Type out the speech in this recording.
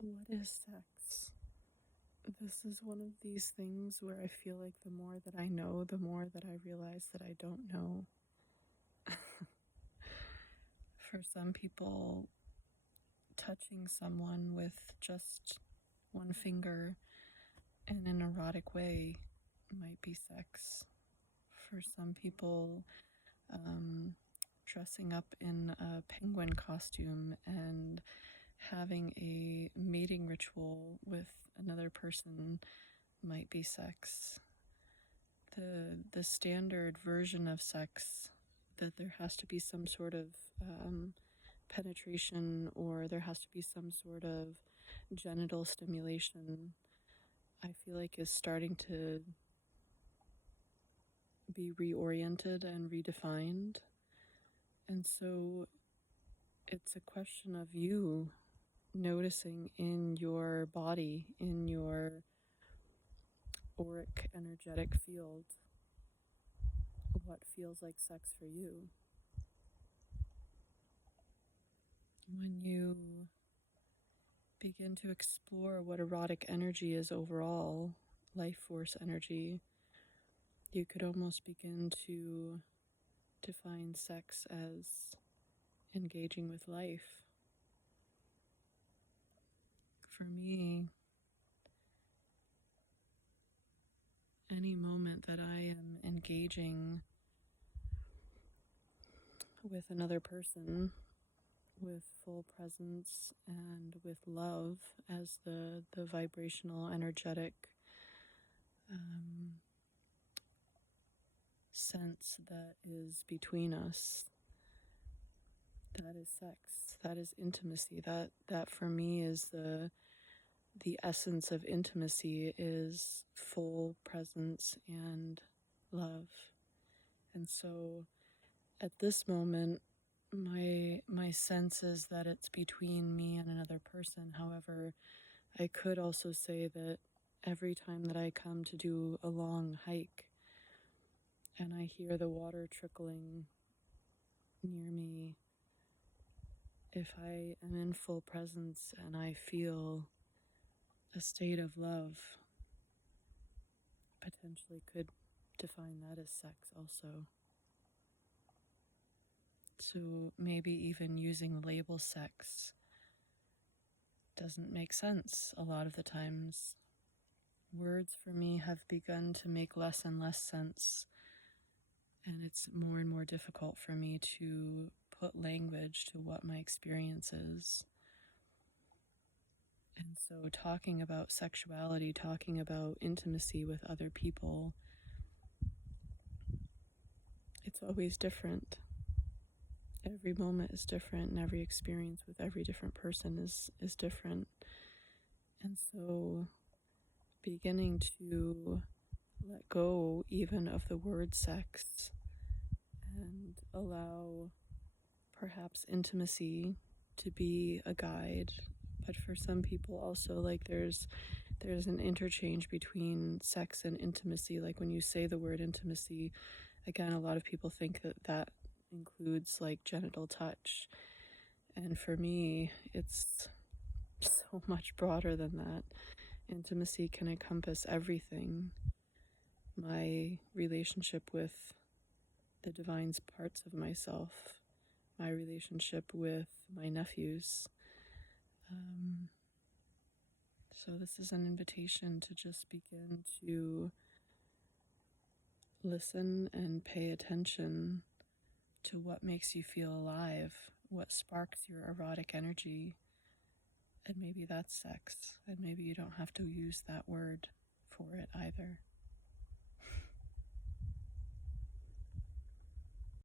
What is sex? This is one of these things where I feel like the more that I know, the more that I realize that I don't know. For some people, touching someone with just one finger in an erotic way might be sex. For some people, dressing up in a penguin costume and having a mating ritual with another person might be sex. The standard version of sex, that there has to be some sort of penetration, or there has to be some sort of genital stimulation, I feel like is starting to be reoriented and redefined. And so it's a question of you noticing in your body, in your auric energetic field, what feels like sex for you. When you begin to explore what erotic energy is overall, life force energy, you could almost begin to define sex as engaging with life. For me, any moment that I am engaging with another person with full presence and with love as the vibrational, energetic sense that is between us, that is sex, that is intimacy. That for me is the essence of intimacy, is full presence and love. And so at this moment, my sense is that it's between me and another person. However, I could also say that every time that I come to do a long hike and I hear the water trickling near me, if I am in full presence and I feel a state of love, potentially could define that as sex also. So maybe even using the label sex doesn't make sense a lot of the times. Words for me have begun to make less and less sense, and it's more and more difficult for me to put language to what my experience is. And so talking about sexuality, talking about intimacy with other people, it's always different. Every moment is different, and every experience with every different person is different. And so beginning to let go even of the word sex and allow perhaps intimacy to be a guide. But for some people also, like there's an interchange between sex and intimacy. Like when you say the word intimacy, again, a lot of people think that includes like genital touch. And for me, it's so much broader than that. Intimacy can encompass everything. My relationship with the divine parts of myself, my relationship with my nephews. So this is an invitation to just begin to listen and pay attention to what makes you feel alive, what sparks your erotic energy. And maybe that's sex, and maybe you don't have to use that word for it either.